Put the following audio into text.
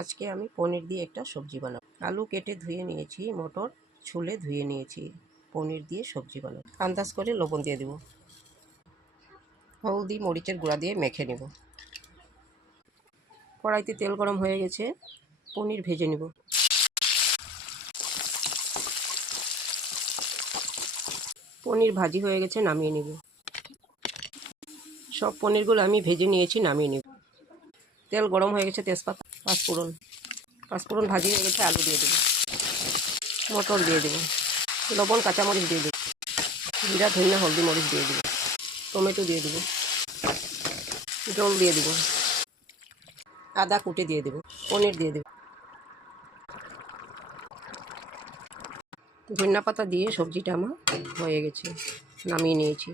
আজকে আমি পনির দিয়ে একটা সবজি বানাবো। আলু কেটে ধুয়ে নিয়েছি, মটর ছুলে ধুয়ে নিয়েছি। পনির দিয়ে সবজি বানাবো। আন্দাজ করে লবণ দিয়ে দেব, হলদি মরিচের গুঁড়া দিয়ে মেখে নেব। কড়াইতে তেল গরম হয়ে গেছে, পনির ভেজে নেব। পনির ভাজি হয়ে গেছে, নামিয়ে নেব। সব পনিরগুলো আমি ভেজে নিয়েছি, নামিয়ে নেব। তেল গরম হয়ে গেছে, তেজপাতা, পাঁচফোড়ন ভাজি হয়ে গেছে, আলু দিয়ে দেবো, মটর দিয়ে দেবো, লবণ কাঁচামরিচ দিয়ে দেবো, জিরা ধনিয়া হলদি মরিচ দিয়ে দেবো, টমেটো দিয়ে দেবো, জল দিয়ে দেবো, আদা কুটে দিয়ে দেবো, পনির দিয়ে দেবো, ধনিয়া পাতা দিয়ে সবজিটা আমার হয়ে গেছে, নামিয়ে নিয়েছি।